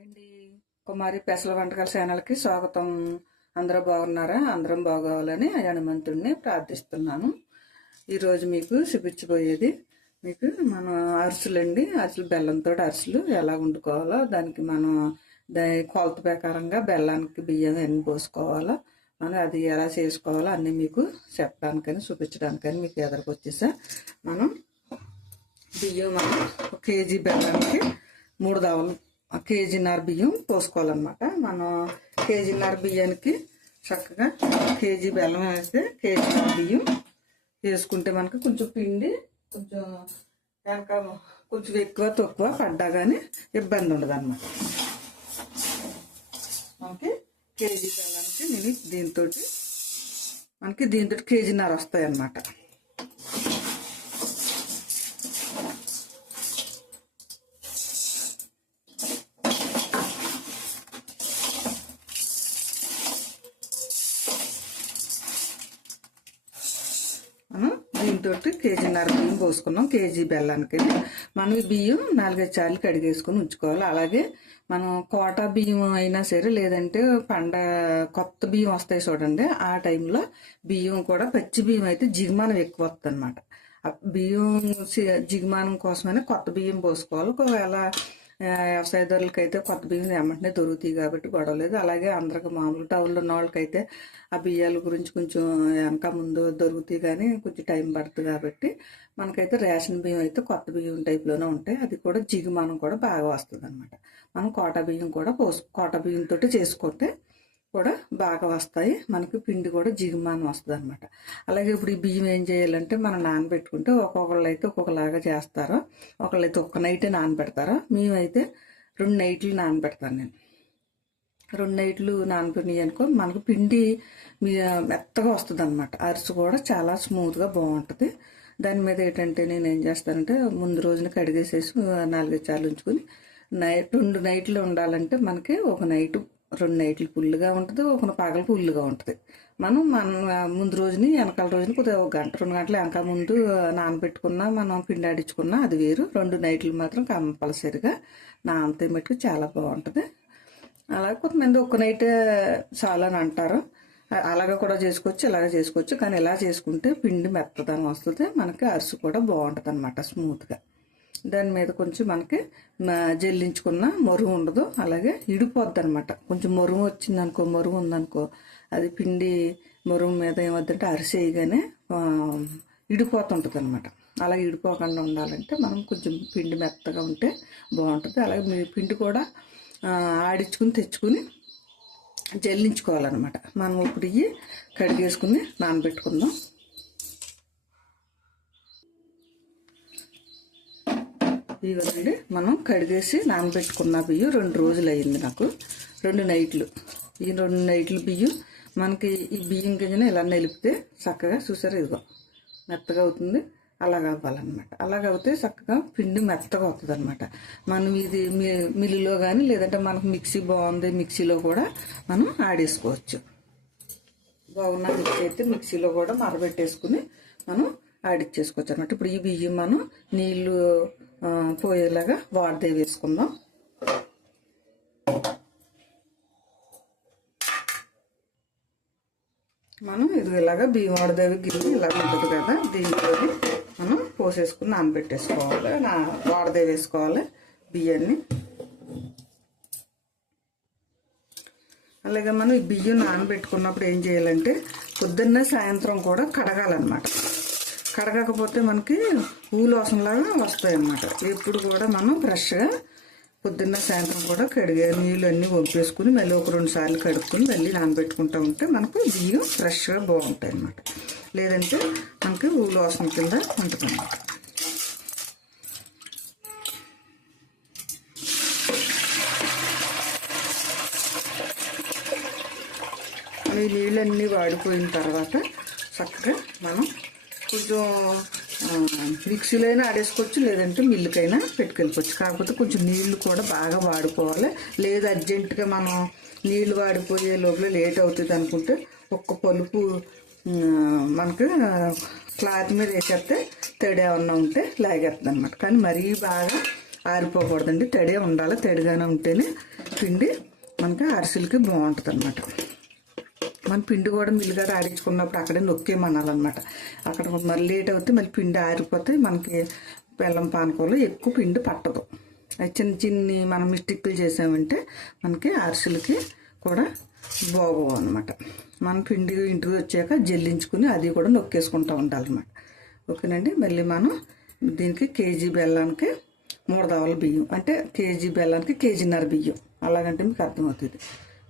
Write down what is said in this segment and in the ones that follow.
అండి కుమారి పెసల వంటకాల ఛానల్కి స్వాగతం. అందరూ బాగున్నారా? అందరం బాగోవాలని హనుమంతుడిని ప్రార్థిస్తున్నాను. ఈరోజు మీకు చూపించబోయేది మన అరిసెలండి. అరిసెలు బెల్లంతో అరిసెలు ఎలా వండుకోవాలో, దానికి మనం కొలత ప్రకారంగా బెల్లానికి బియ్యం ఎన్ని పోసుకోవాలో, మనం అది ఎలా చేసుకోవాలో అన్నీ మీకు చెప్పడానికని చూపించడానికని మీకు ఎదురుకు వచ్చేసా. మనం బియ్యం ఒక కేజీ బెల్లానికి 3 దవలు కేజీన్నర బియ్యం పోసుకోవాలన్నమాట. మనం కేజీన్నర బియ్యానికి చక్కగా కేజీ బెల్లం వేస్తే కేజీన్నర బియ్యం వేసుకుంటే మనకి కొంచెం పిండి కొంచెం వెనక కొంచెం ఎక్కువ తక్కువ పడ్డా కానీ ఇబ్బంది ఉండదు అన్నమాట. మనకి కేజీ బెల్లానికి దీంతో కేజీన్నర వస్తాయి అన్నమాట. మనం దీంతో కేజీన్నర బియ్యం పోసుకున్నాం. కేజీ బెల్లానికి మనం ఈ బియ్యం 4-5 సార్లు కడిగేసుకుని ఉంచుకోవాలి. అలాగే మనం కోటా బియ్యం అయినా సరే, లేదంటే కొత్త బియ్యం వస్తాయి చూడండి, ఆ టైంలో బియ్యం కూడా పచ్చి బియ్యం అయితే జిగుమానం ఎక్కువ వస్తుంది అనమాట. బియ్యం జిగుమానం కోసమైనా కొత్త బియ్యం పోసుకోవాలి. ఒకవేళ వ్యవసాయదారులకి అయితే కొత్త బియ్యం వెంటనే దొరుకుతాయి కాబట్టి గొడవలేదు. అలాగే అందరికి మామూలు టౌన్లో ఉన్న వాళ్ళకైతే ఆ బియ్యాల గురించి కొంచెం వెనక ముందు దొరుకుతాయి కానీ కొంచెం టైం పడుతుంది కాబట్టి మనకైతే రేషన్ బియ్యం అయితే కొత్త బియ్యం టైప్లోనే ఉంటాయి. అది కూడా జిగుమానం కూడా బాగా వస్తుంది అనమాట. మనం కోటా బియ్యం కూడా కోటా బియ్యంతో చేసుకుంటే కూడా బాగా వస్తాయి. మనకి పిండి కూడా జిగుమానం వస్తుంది అనమాట. అలాగే ఇప్పుడు ఈ బియ్యం ఏం చేయాలంటే మనం నానబెట్టుకుంటే ఒక్కొక్కళ్ళు అయితే ఒక్కొక్కలాగా చేస్తారో, ఒకళ్ళైతే ఒక్క నైటే నానబెడతారో, మేమైతే 2 నైట్లు నానబెడతాను నేను. 2 నైట్లు నానబెట్టినాయి అనుకో మనకు పిండి మెత్తగా వస్తుంది అనమాట. అరిసె కూడా చాలా స్మూత్గా బాగుంటుంది. దాని మీద ఏంటంటే నేను ఏం చేస్తానంటే ముందు రోజున కడిగేసేసి 4-5 సార్లు ఉంచుకొని 2 నైట్లు ఉండాలంటే మనకి ఒక నైటు 2 నైట్లు ఫుల్గా ఉంటుంది, ఒక పగలు ఫుల్గా ఉంటుంది. మనం ముందు రోజుని వెనకాల రోజుని కొద్దిగా 1 గంట 2 గంటలు వెనక ముందు నానబెట్టుకున్నా మనం పిండి ఆడించుకున్నా అది వేరు. 2 నైట్లు మాత్రం కంపల్సరిగా నానతే మట్టుకు చాలా బాగుంటుంది. అలాగే కొంతమంది 1 నైట్ చాలా అని అంటారు. అలాగ కూడా చేసుకోవచ్చు, ఇలాగ చేసుకోవచ్చు. కానీ ఇలా చేసుకుంటే పిండి మెత్తదనం వస్తుంది, మనకి అరిసె కూడా బాగుంటుంది అనమాట స్మూత్గా. దాని మీద కొంచెం మనకి జల్లించుకున్న మరుగు ఉండదు, అలాగే ఇడిపోద్ది అనమాట. కొంచెం మరుగు వచ్చిందనుకో, మరుగు ఉందనుకో, అది పిండి మరుగు మీద ఏమవుతుందంటే అరిసె వేయగానే ఇడిపోతుంటుంది అనమాట. అలాగే ఇడిపోకుండా ఉండాలంటే మనం కొంచెం పిండి మెత్తగా ఉంటే బాగుంటుంది. అలాగే మీ పిండి కూడా ఆడించుకుని తెచ్చుకుని జల్లించుకోవాలన్నమాట. మనం ఇప్పుడు ఇవి కడిగేసుకుని నానబెట్టుకుందాం. ఇవన్నీ మనం కడిగేసి నానబెట్టుకున్న బియ్యం 2 రోజులు అయింది నాకు. 2 నైట్లు. ఈ 2 నైట్లు బియ్యం మనకి ఈ బియ్యం గింజను ఇలా నిలిపితే చక్కగా చూసారు, ఇదిగో మెత్తగా అవుతుంది. అలాగ అవ్వాలన్నమాట. అలాగ అవుతే చక్కగా పిండి మెత్తగా అవుతుంది అనమాట. మనం ఇది మిల్లులో కానీ లేదంటే మనకు మిక్సీ బాగుంది, మిక్సీలో కూడా మనం ఆడేసుకోవచ్చు. బాగున్న మిక్సీ అయితే మిక్సీలో కూడా మరబెట్టేసుకుని మనం ఆడిచ్చేసుకోవచ్చు అనమాట. ఇప్పుడు ఈ బియ్యం మనం నీళ్ళు పోయేలాగా వాడదే వేసుకుందాం. మనం ఇలాగా బియ్యం వాడదేవి గిన్నె ఇలా ఉంటుంది కదా, దీంట్లో మనం పోసేసుకుని నానబెట్టేసుకోవాలి. వాడదే వేసుకోవాలి బియ్యాన్ని. అలాగే మనం ఈ బియ్యం నానబెట్టుకున్నప్పుడు ఏం చేయాలంటే పొద్దున్న సాయంత్రం కూడా కడగాలన్నమాట. కడగకపోతే మనకి ఊలోసంలాగా వస్తాయి అన్నమాట. ఎప్పుడు కూడా మనం ఫ్రెష్గా పొద్దున్న సాయంత్రం కూడా కడిగే నీళ్ళు అన్నీ వంపేసుకుని మళ్ళీ ఒక 2 సార్లు కడుక్కొని మళ్ళీ నానబెట్టుకుంటూ ఉంటే మనకు బియ్యం ఫ్రెష్గా బాగుంటాయి అన్నమాట. లేదంటే మనకి ఊలోసం కింద ఉంటుంది అన్నమాట. ఈ నీళ్ళన్నీ వాడిపోయిన తర్వాత చక్కగా మనం కొంచెం మిక్సీలో అయినా ఆడేసుకోవచ్చు, లేదంటే మిల్లుకైనా పెట్టుకెళ్ళిపోవచ్చు. కాకపోతే కొంచెం నీళ్లు కూడా బాగా వాడుకోవాలి. లేదు అర్జెంటుగా మనం నీళ్లు వాడిపోయే లోపల లేట్ అవుతుంది అనుకుంటే ఒక్క పలుపు మనకు క్లాత్ మీద వేసేస్తే తడి ఏమన్నా ఉంటే లాగేస్తుంది అనమాట. కానీ మరీ బాగా ఆరిపోకూడదండి, తడే ఉండాలి. తడిగానే ఉంటేనే పిండి మనకి అరిసెలకి బాగుంటుంది అనమాట. మన పిండి కూడా మిల్లుగడ ఆడించుకున్నప్పుడు అక్కడే నొక్కేమనాలన్నమాట. అక్కడ మరి లేట్ అవుతే మళ్ళీ పిండి ఆరిపోతే మనకి బెల్లం పానకంలో ఎక్కువ పిండి పట్టదు. అది చిన్న చిన్ని మనం మిస్టేక్లు చేసామంటే మనకి అరిసెలకి కూడా బాగోవు అనమాట. మన పిండి ఇంటికి వచ్చాక జల్లించుకుని అది కూడా నొక్కేసుకుంటూ ఉండాలన్నమాట. ఓకేనండి. మళ్ళీ మనం దీనికి కేజీ బెల్లానికి 3 దవల బియ్యం, అంటే కేజీ బెల్లానికి కేజీన్నర బియ్యం, అలాగంటే మీకు అర్థమవుతుంది.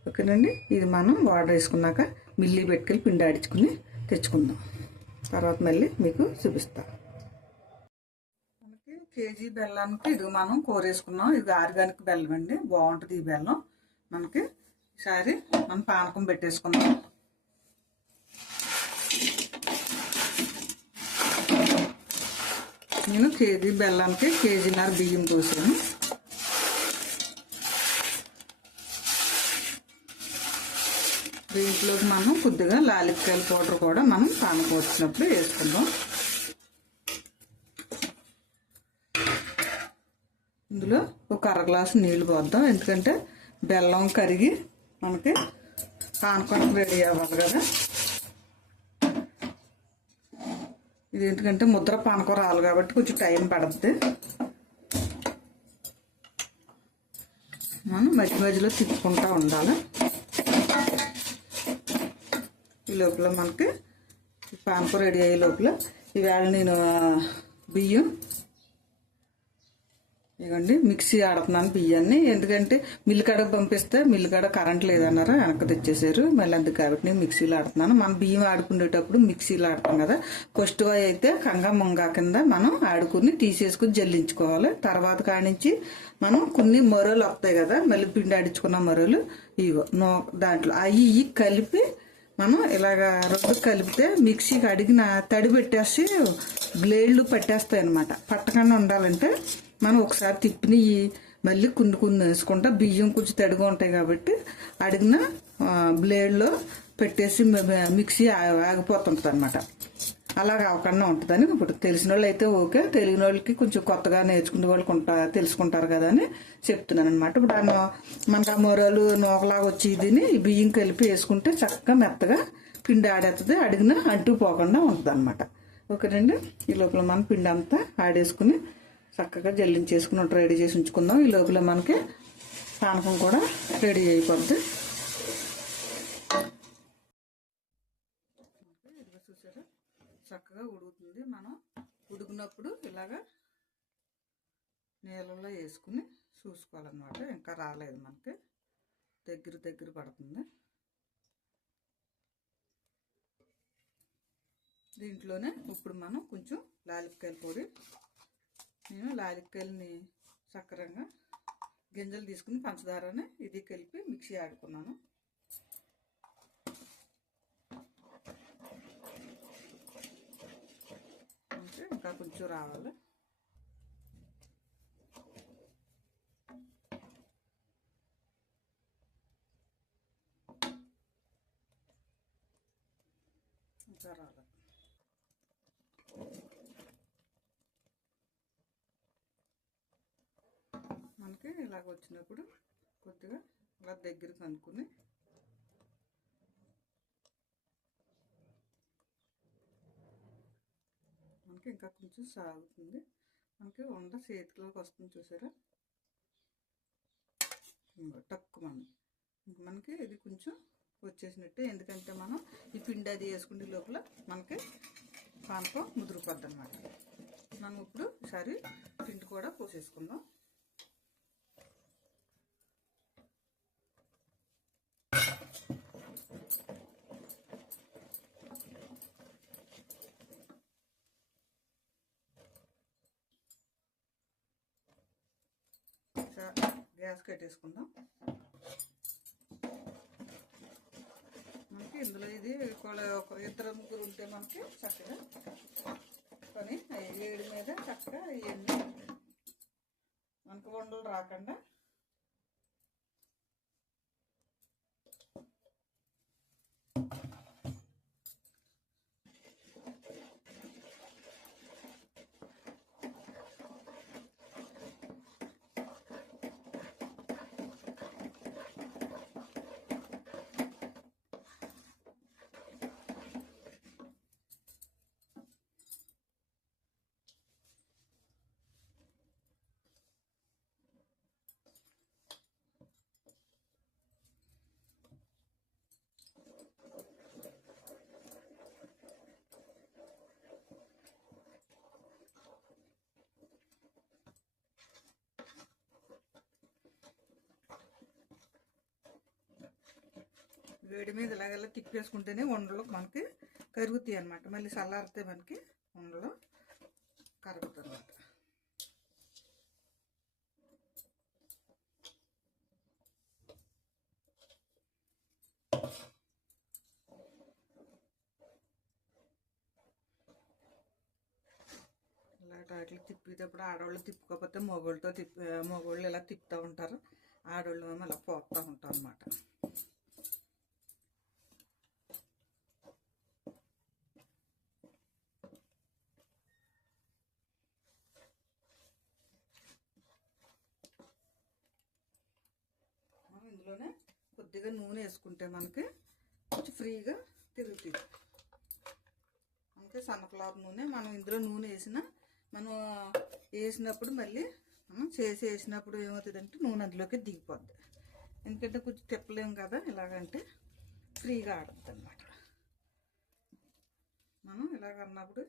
ఓకేనండి. ఇది మనం వాటర్ వేసుకున్నాక మిల్లీ పెట్టుకెళ్ళి పిండి ఆడించుకుని తెచ్చుకుందాం. తర్వాత మళ్ళీ మీకు చూపిస్తాను. మనకి కేజీ బెల్లానికి ఇది మనం కూరేసుకున్నాం. ఇది ఆర్గానిక్ బెల్లం అండి, బాగుంటుంది ఈ బెల్లం. మనకి ఈసారి మనం పానకం పెట్టేసుకుందాం. నేను కేజీ బెల్లానికి కేజీన్నర బియ్యం పోసాను. దీంట్లోకి మనం కొద్దిగా లాలిక్కాయల పౌడర్ కూడా మనం పానకం వచ్చినప్పుడు వేసుకుందాం. ఇందులో ఒక 1/2 గ్లాసు నీళ్లు పోద్దాం, ఎందుకంటే బెల్లం కరిగి మనకి పానకం రెడీ అవ్వాలి కదా. ఇది ఎందుకంటే ముద్ర పానకం రావాలి కాబట్టి కొంచెం టైం పడుతుంది. మనం మధ్య మధ్యలో తిప్పుకుంటూ ఉండాలి. ఈ లోపల మనకి పానకం రెడీ అయ్యే లోపల ఈవేళ నేను బియ్యం ఇవ్వండి మిక్సీ ఆడుతున్నాను బియ్యాన్ని. ఎందుకంటే మిల్లు కాడకు పంపిస్తే మిల్లు కాడ కరెంట్ లేదన్నారు, వెనక్కి తెచ్చేసారు. మళ్ళీ అందుకు కాబట్టి నేను మిక్సీలో ఆడుతున్నాను. మనం బియ్యం ఆడుకునేటప్పుడు మిక్సీలో ఆడతాం కదా. ఫస్ట్ అయితే కంగా ముంగా కింద మనం ఆడుకుని తీసేసుకుని జల్లించుకోవాలి. తర్వాత కానించి మనం కొన్ని మొరలు వస్తాయి కదా, మళ్ళీ పిండి ఆడించుకున్న మొరలు ఇగో దాంట్లో అవి కలిపి మనం ఇలాగ రెండు కలిపితే మిక్సీకి అడిగిన తడి పెట్టేసి బ్లేడ్లు పట్టేస్తాయి అనమాట. పట్టకుండా ఉండాలంటే మనం ఒకసారి తిప్పిని మళ్ళీ కొన్ని వేసుకుంటా. బియ్యం కొంచెం తడిగా ఉంటాయి కాబట్టి అడిగిన బ్లేడ్లో పెట్టేసి మిక్సీ ఆగిపోతుంటుంది అనమాట. అలాగ అవ్వకుండా ఉంటుందని ఇప్పుడు తెలిసిన వాళ్ళు అయితే ఓకే, తెలియని వాళ్ళకి కొంచెం కొత్తగా నేర్చుకునే వాళ్ళు తెలుసుకుంటారు కదా అని చెప్తున్నాను అనమాట. ఇప్పుడు మనకు ఆ మొరలు నూకలాగా వచ్చి దీన్ని ఈ బియ్యం కలిపి వేసుకుంటే చక్కగా మెత్తగా పిండి ఆడేస్తుంది, అడిగిన అంటూ పోకుండా ఉంటుంది అనమాట. ఓకేనండి. ఈ లోపల మనం పిండి అంతా ఆడేసుకుని చక్కగా జల్లించేసుకుని రెడీ చేసి ఉంచుకుందాం. ఈ లోపల మనకి పానకం కూడా రెడీ అయిపోద్ది. చూసారా చక్కగా ఉడుకుతుంది. మనం ఉడికినప్పుడు ఇలాగా నీళ్ళలో వేసుకుని చూసుకోవాలన్నమాట. ఇంకా రాలేదు, మనకి దగ్గర పడుతుంది. దీంట్లోనే ఇప్పుడు మనం కొంచెం లాలిక్కాయల పొడి, నేను లాలిక్కాయలని చక్కరంగా గింజలు తీసుకుని పంచదారని ఇది కలిపి మిక్సీ ఆడుకున్నాను. ఇంకా కొంచెం రావాలి. ఇంకా రావాలి. మనకి ఇలాగ వచ్చినప్పుడు కొద్దిగా ఇలా దగ్గరికి అనుకుని మనకి ఇంకా కొంచెం సాగుతుంది. మనకి ఉండ చేతిలోకి వస్తుంది చూసారా, తక్కువ మనకి ఇది కొంచెం వచ్చేసినట్టు. ఎందుకంటే మనం ఈ పిండి అది వేసుకునే లోపల మనకి పానకం ముదిరిపోద్ది అనమాట. మనం ఇప్పుడు ఈసారి పిండి కూడా పోసేసుకుందాం. గ్యాస్ కట్టేసుకుందాం. మనకి ఇందులో ఇది ఇద్దరు ముగ్గురు ఉంటే మనకి చక్కగా పని వేడి మీద చక్కగా ఇవన్నీ మనకు వండలు రాకుండా వేడి మీద ఇలాగెలా తిప్పేసుకుంటేనే ఉండలు మనకి కరుగుతాయి అన్నమాట. మళ్ళీ చల్లారితే మనకి ఉండలు కరుగుతాయి అన్నమాట. ఇలాంటి వాటికి తిప్పేటప్పుడు ఆడవాళ్ళు తిప్పుకోకపోతే మగవాళ్ళు ఇలా తిప్పుతూ ఉంటారు, ఆడవాళ్ళు ఏమో ఇలా పోతూ ఉంటాం అన్నమాట. ఇందులోనే కొద్దిగా నూనె వేసుకుంటే మనకి కొంచెం ఫ్రీగా తిరుగుతుంది. అంతే సన్ఫ్లవర్ నూనె. మనం ఇందులో నూనె మనం వేసినప్పుడు మళ్ళీ మనం వేసినప్పుడు ఏమవుతుందంటే నూనె అందులోకి దిగిపోద్ది. ఎందుకంటే కొంచెం తిప్పలేము కదా, ఇలాగంటే ఫ్రీగా ఆడుతుంది అన్నమాట. మనం ఇలాగ అన్నప్పుడు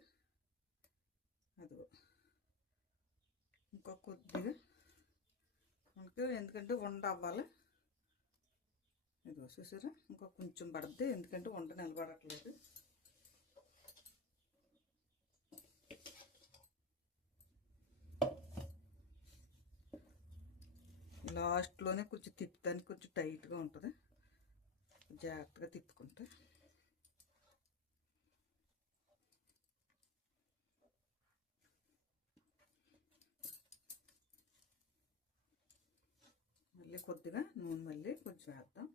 అదిగో ఇంకొక కొద్దిగా మనకి, ఎందుకంటే వండ అవ్వాలి. ఇదిగో చూసారా, ఇంకొక కొంచెం పడుద్ది, ఎందుకంటే వంట నిలబడట్లేదు. లాస్ట్లోనే కొంచెం తిప్పుతానికి కొంచెం టైట్గా ఉంటుంది, జాగ్రత్తగా తిప్పుకుంటే. మళ్ళీ కొద్దిగా నూనె మళ్ళీ కొంచెం వేద్దాం.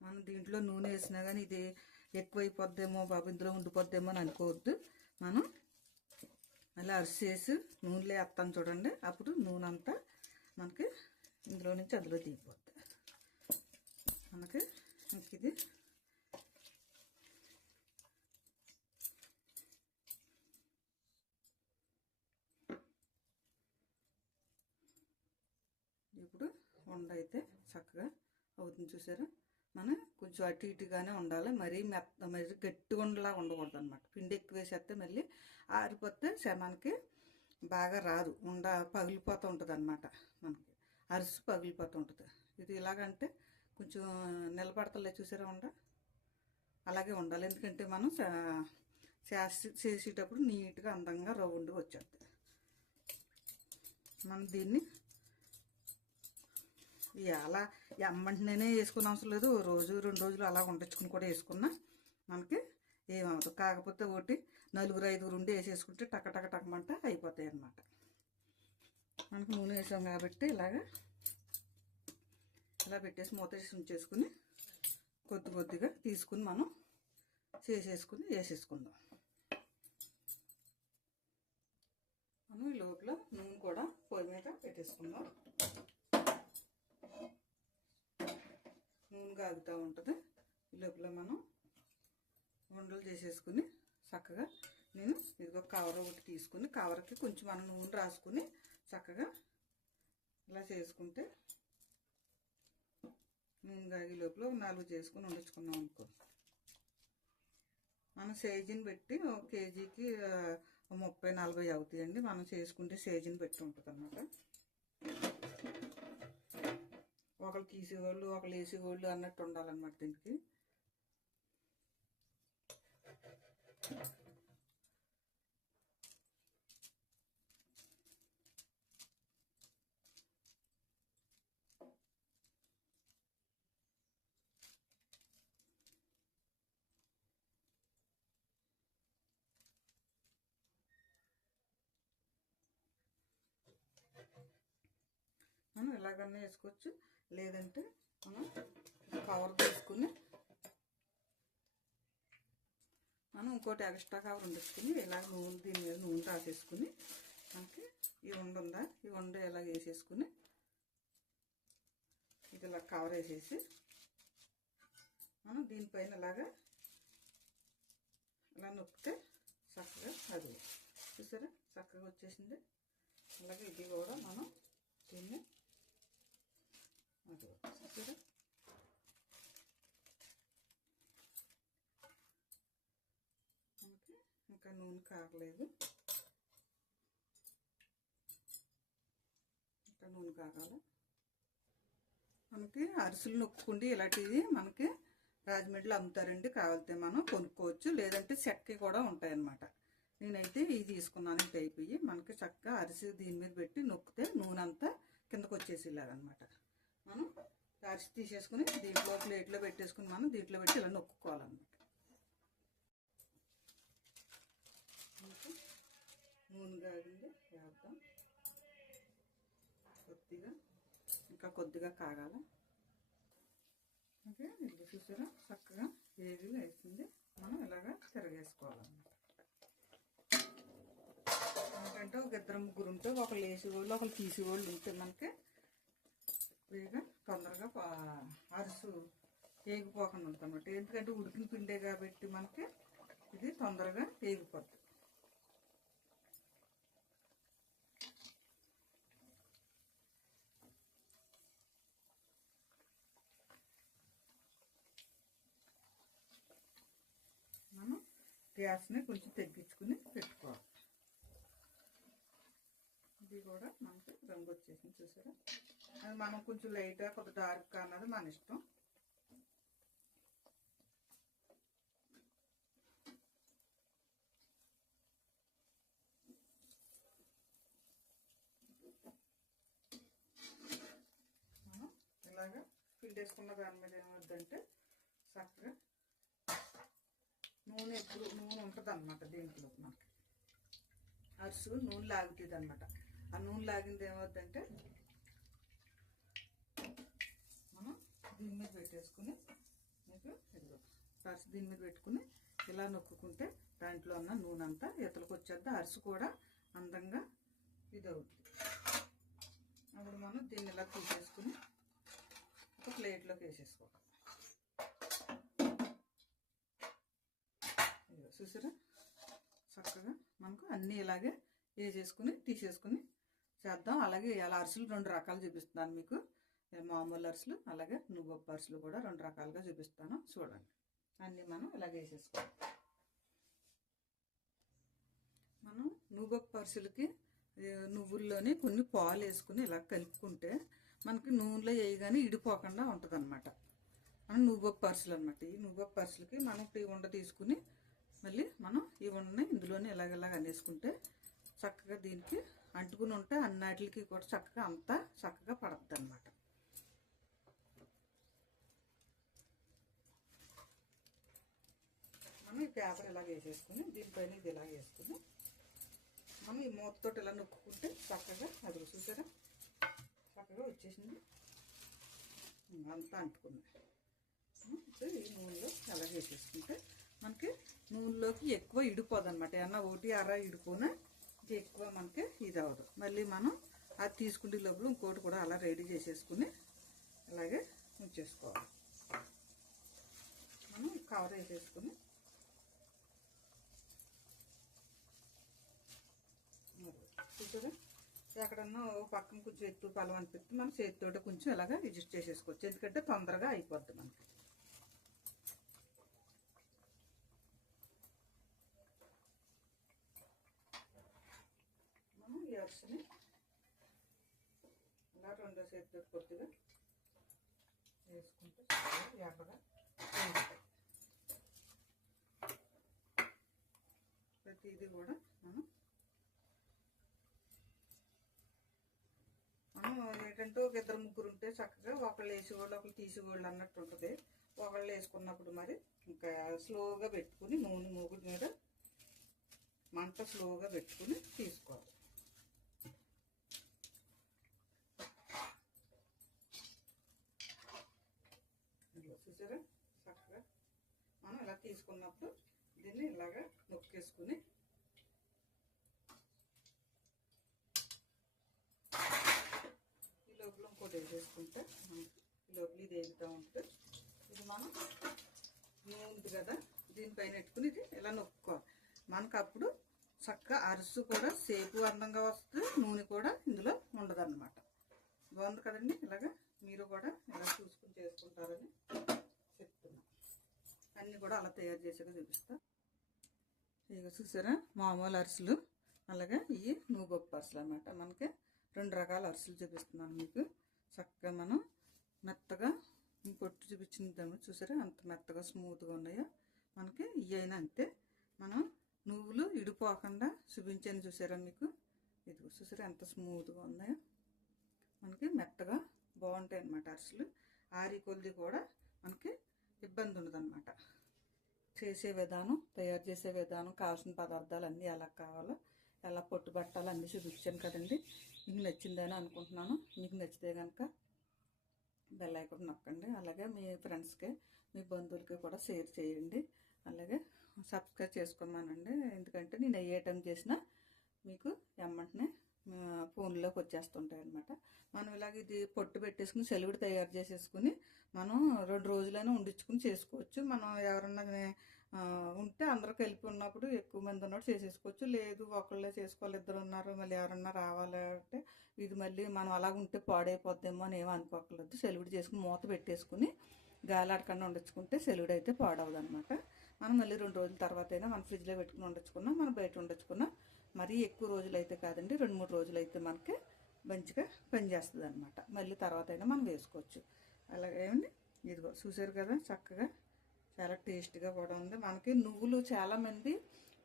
మనం దీంట్లో నూనె వేసినా కానీ ఇది ఎక్కువైపోద్దేమో బాబు, ఇందులో ఉండిపోద్దేమో అని అనుకోవద్దు. మనం అలా అరిసేసి నూనెలో వేస్తాం చూడండి, అప్పుడు నూనె అంతా మనకి ఇందులో నుంచి అందులో దిగిపోద్ది మనకి. ఇంక ఇది ఇప్పుడు వండ అయితే చక్కగా అవుతుంది చూసారా. మనం కొంచెం అటు ఇటుగానే ఉండాలి, మరీ గట్టిగా ఉండలా ఉండకూడదు అనమాట. పిండి ఎక్కువ వేసేస్తే మళ్ళీ ఆరిపోతే మనకి బాగా రాదు, పగిలిపోతూ ఉంటుంది అనమాట. మనకి అరిసి పగిలిపోతూ ఉంటుంది. ఇది ఇలాగంటే కొంచెం నిలబడతలే చూసారా వండ, అలాగే ఉండాలి. ఎందుకంటే మనం చేసేటప్పుడు నీట్గా అందంగా రౌండ్గా వచ్చేస్తుంది. మనం దీన్ని అలా ఎమ్మంటేనే వేసుకునే అవసరం లేదు, రోజు 2 రోజులు అలా వండించుకుని కూడా వేసుకున్నా మనకి ఏమవుతుంది. కాకపోతే ఒకటి 4-5 ఉండి వేసేసుకుంటే టకమంట అయిపోతాయి అన్నమాట. మనకు నూనె వేసాం కాబట్టి ఇలా పెట్టేసి మూత వేసి ఉంచేసుకుని కొద్దిగా తీసుకుని మనం వేసేసుకుందాం. మనం ఈ లోపల నూనె కూడా పొయ్యి మీద పెట్టేసుకుందాం. నూనె కాగుతూ ఉంటుంది. ఈ లోపల మనం ఉండలు చేసేసుకుని చక్కగా, నేను ఇదిగో కవర్ ఒకటి తీసుకుని కవర్కి కొంచెం మనం నూనె రాసుకుని చక్కగా ఇలా చేసుకుంటే నూనె కాగి లోపల 4 చేసుకుని వండించుకున్నాం అనుకో. మనం సైజుని పెట్టి ఒక కేజీకి 30-40 అవుతాయండి. మనం చేసుకుంటే సైజుని పెట్టి ఉంటుంది అన్నమాట. ఒకళ్ళు తీసేవాళ్ళు ఒకళ్ళు వేసేవాళ్ళు అన్నట్టు ఉండాలన్నమాట దీనికి. మనం ఇలాగన్నా వేసుకోవచ్చు, లేదంటే మనం కవర్ తీసుకుని మనం ఇంకోటి ఎక్స్ట్రా కవర్ ఉండేసుకుని ఇలా దీని మీద నూనె రాసేసుకుని మనకి ఈ ఉందా ఈ వండ ఇలా వేసేసుకుని ఇది ఇలా కవర్ వేసేసి మనం దీనిపైన ఇలా నొక్కితే చక్కగా అది చూసారా చక్కగా వచ్చేసింది. అలాగే ఇది కూడా మనం దీన్ని అది చూసారా మనకి ఇంకా నూనె కాగలేదు, ఇంకా నూనె కాగాలి. మనకి అరిసెలు నొక్కుకుండి ఇలాంటివి మనకి రాజమండ్రిలో అమ్ముతారండి. కావాలితే మనం కొనుక్కోవచ్చు, లేదంటే చెక్క కూడా ఉంటాయి అన్నమాట. నేనైతే ఇది తీసుకున్నాను. ఇది అయిపోయి మనకి చక్కగా అరిసి దీని మీద పెట్టి నొక్కితే నూనె అంతా కిందకు వచ్చేసేలాగనమాట. మనం అరిసి తీసేసుకుని దీంట్లో ప్లేట్లో పెట్టేసుకుని మనం దీంట్లో పెట్టి ఇలా నొక్కుకోవాలన్నమాట. నూనె కాగింది వేద్దాం. కొద్దిగా ఇంకా కొద్దిగా కాగాల. ఓకే, ఇది చూసారా చక్కగా వేగి వేసింది. మనం ఇలాగా తిరగేసుకోవాలన్నమాట. ఎందుకంటే ఒక ఇద్దరు ముగ్గురు ఉంటే ఒకళ్ళు వేసేవాళ్ళు ఒకళ్ళు తీసేవాళ్ళు ఉంటే మనకి వేగా తొందరగా అరుసు వేగిపోకుండా ఉంటుంది అన్నమాట. ఎందుకంటే ఉడికిన పిండే కాబట్టి మనకి ఇది తొందరగా వేగిపోద్ది. మనం గ్యాస్ని కొంచెం తగ్గించుకుని పెట్టుకోవాలి. ఇది కూడా మనకి రంగు వచ్చేసింది చూసారా. అది మనం కొంచెం లైట్గా కొద్ది డార్క్ అన్నది మన ఇష్టం. మనం ఇలాగా పిండేసుకున్న దాని మీద ఏమవుద్దంటే చక్కగా నూనె ఎప్పుడు నూనె ఉంటుంది అన్నమాట. దీంట్లో మనకి అరుసు నూనె లాగుతుంది అన్నమాట. ఆ నూనె లాగింది ఏమవుద్దంటే మనం దీని మీద పెట్టేసుకుని మీకు ఇదిగో అరుసు దీని మీద పెట్టుకుని ఇలా నొక్కుంటే దాంట్లో ఉన్న నూనె అంతా ఇతలకు వచ్చేద్ది. అరుసు కూడా అందంగా ఇది అవుతుంది. అప్పుడు మనం దీన్ని ఇలా తీసేసుకుని ఒక ప్లేట్లోకి వేసేసుకోవాలి. చూసారా చక్కగా మనకు అన్నీ ఇలాగే వేసేసుకుని తీసేసుకుని చేద్దాం. అలాగే ఇలా అరిసెలు 2 రకాలు చూపిస్తున్నాను మీకు. మామూలు అరిసెలు అలాగే నువ్వొప్పు అరిసెలు కూడా 2 రకాలుగా చూపిస్తాను. చూడండి, అన్నీ మనం ఇలాగే వేసేసుకోవాలి. మనం నువ్వొప్పు అరిసెలకి నువ్వుల్లోనే కొన్ని పాలు వేసుకుని ఇలా కలుపుకుంటే మనకి నూనెలో వేయగానే ఇడిపోకుండా ఉంటుంది అన్నమాట. మనం నువ్వొప్పు అరిసెలు అనమాట. ఈ నువ్వొప్పు అరిసెలకి మనం ఈ ఉండ తీసుకుని మళ్ళీ మనం ఈ ఉండని ఇందులోనే ఇలాగ అనేసుకుంటే చక్కగా దీనికి అంటుకుని ఉంటే అన్నిటికి కూడా చక్కగా అంతా చక్కగా పడుతుంది అన్నమాట. మనం ఈ పేపర్ ఇలాగ వేసేసుకుని దీనిపైన ఇది ఇలాగ వేసుకుని మనం ఈ మూతతో ఇలా నొక్కుంటే చక్కగా అది చూసారా చక్కగా వచ్చేసింది. అంతా అంటుకుంది. ఈ నూనెలో ఇలా వేసేసుకుంటే మనకి నూనెలోకి ఎక్కువ ఇడిపోదు అనమాట. ఏమన్నా 1 ఇడిపోయినా ఎక్కువ మనకి ఇది అవ్వదు. మళ్ళీ మనం అది తీసుకుంటే లోపల ఇంకోటి కూడా అలా రెడీ చేసేసుకుని అలాగే ఉంచేసుకోవాలి. మనం కవర్ వేసేసుకుని చూసారా ఎక్కడన్నా పక్కన కొంచెం ఎత్తు పలం అనిపిస్తే మనం చేతితోటి కొంచెం ఇలాగా అడ్జస్ట్ చేసేసుకోవచ్చు. ఎందుకంటే తొందరగా అయిపోద్ది మనకి. మనం ఈ అరిసెని ఇలా 2వ చేతితో కొద్దిగా వేసుకుంటే ఎర్రగా ప్రతిదీ కూడా మనం ఏంటంటే ఒక 2 ఉంటే చక్కగా ఒకళ్ళు వేసేవాళ్ళు ఒకళ్ళు తీసేవాళ్ళు అన్నట్టు ఉంటుంది. ఒకళ్ళు వేసుకున్నప్పుడు మరి ఇంకా స్లోగా పెట్టుకుని నూనె మూగుడి మీద మంట స్లోగా పెట్టుకుని తీసుకోవాలి. చూసారా చక్కగా మనం ఇలా తీసుకున్నప్పుడు దీన్ని ఇలాగా నొక్కేసుకుని ఈ లోపల ఇంకోటి వేసేసుకుంటే మనకి ఈ లోపల ఇది వేగుతూ ఉంటుంది. ఇది మనం నూనె కదా దీనిపైన పెట్టుకుని ఇది ఇలా నొక్కుకోవాలి. మనకు అప్పుడు చక్కగా అరుసు కూడా సేపు అందంగా వస్తుంది, నూనె కూడా ఇందులో ఉండదన్నమాట. బాగుంది కదండి. ఇలాగా మీరు కూడా ఇలా చూసుకుని చేసుకుంటారని చెప్తున్నా. అన్నీ కూడా అలా తయారు చేసాక చూపిస్తా. ఇక చూసారా మామూలు అరిసెలు అలాగే ఇవి నువ్వుపప్పు అరిసెలు అన్నమాట. మనకి 2 రకాల అరిసెలు చూపిస్తున్నాను మీకు. చక్కగా మనం మెత్తగా ఈ పొట్టు చూపించింది చూసారా అంత మెత్తగా స్మూత్గా ఉన్నాయో మనకి ఇవి అయినా అంతే. మనం నువ్వులు ఇడిపోకుండా చూపించాను చూసారా మీకు, ఇది చూసారా ఎంత స్మూత్గా ఉన్నాయో మనకి మెత్తగా బాగుంటాయి అన్నమాట. అరిసెలు ఆరి కొద్ది కూడా మనకి ఇబ్బంది ఉండదు అన్నమాట. చేసే విధానం, తయారు చేసే విధానం, కావాల్సిన పదార్థాలు అన్నీ ఎలా కావాలో, ఎలా పొట్టు పట్టాలో అన్నీ చూపించాను కదండి. మీకు నచ్చిందని అనుకుంటున్నాను. మీకు నచ్చితే కనుక బెల్ ఐకాన్ నొక్కండి. అలాగే మీ ఫ్రెండ్స్కి, మీ బంధువులకి కూడా షేర్ చేయండి. అలాగే సబ్స్క్రైబ్ చేసుకోమనండి. ఎందుకంటే నేను ఏ ఐటమ్ చేసినా మీకు వెంటనే ఫోన్లోకి వచ్చేస్తుంటాయి అనమాట. మనం ఇలాగ ఇది పొట్టు పెట్టేసుకుని సెలవుడు తయారు చేసేసుకుని మనం 2 రోజులైనా ఉండించుకుని చేసుకోవచ్చు. మనం ఎవరన్నా ఉంటే అందరూ కలిపి ఉన్నప్పుడు ఎక్కువ మంది ఉన్నప్పుడు చేసేసుకోవచ్చు. లేదు ఒకళ్ళే చేసుకోవాలి, 2 ఉన్నారు, మళ్ళీ ఎవరన్నా రావాలంటే ఇది మళ్ళీ మనం అలాగ ఉంటే పాడైపోద్దేమో అని ఏమో అనుకోకలేదు. సెలవుడు చేసుకుని మూత పెట్టేసుకుని గాలాడకుండా ఉండొచ్చుకుంటే సెలవుడు అయితే పాడవదు అనమాట. మనం మళ్ళీ 2 రోజుల తర్వాత అయినా మనం ఫ్రిడ్జ్లో పెట్టుకుని ఉండొచ్చుకున్నా, మనం బయట ఉండొచ్చుకున్నా మరీ ఎక్కువ రోజులు అయితే కాదండి, 2-3 రోజులు అయితే మనకి మంచిగా పనిచేస్తుంది అనమాట. మళ్ళీ తర్వాత అయినా మనం వేసుకోవచ్చు. అలాగే ఇదిగో చూసారు కదా చక్కగా చాలా టేస్ట్గా కూడా ఉంది. మనకి నువ్వులు చాలామంది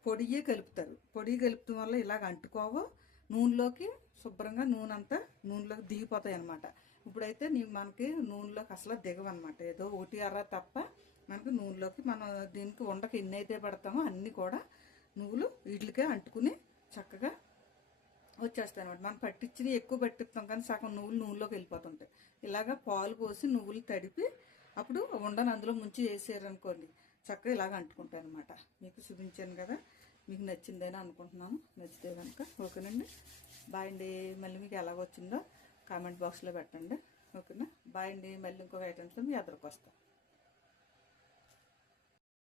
పొడియే కలుపుతారు. పొడి కలుపుతాం వల్ల ఇలాగ అంటుకోవు, నూనెలోకి శుభ్రంగా నూనెలోకి దిగిపోతాయి అనమాట. ఇప్పుడైతే మనకి నూనెలోకి అసలు దిగవన్నమాట. ఏదో 1 తప్ప మనకి నూనెలోకి మనం దీనికి ఉండకి ఎన్ని అయితే పెడతామో అన్నీ కూడా నువ్వులు వీటికే అంటుకుని చక్కగా వచ్చేస్తాయి అనమాట. మనం పట్టించి ఎక్కువ పట్టిస్తాం కానీ సగం నువ్వులు నూనెలోకి వెళ్ళిపోతుంటాయి. ఇలాగ పాలు పోసి నువ్వులు తడిపి అప్పుడు ఉండని అందులో ముంచి వేసారనుకోండి చక్కగా ఇలాగ అంటుకుంటాయి అనమాట. మీకు చూపించాను కదా, మీకు నచ్చిందని అనుకుంటున్నాను. నచ్చితే కనుక ఓకేనండి. బాయ్ అండి. మళ్ళీ మీకు ఎలాగ వచ్చిందో కామెంట్ బాక్స్లో పెట్టండి. ఓకేనా. బాయ్ అండి. మళ్ళీ ఇంకొక ఐటమ్స్లో మీ ఎదురుకు వస్తాం.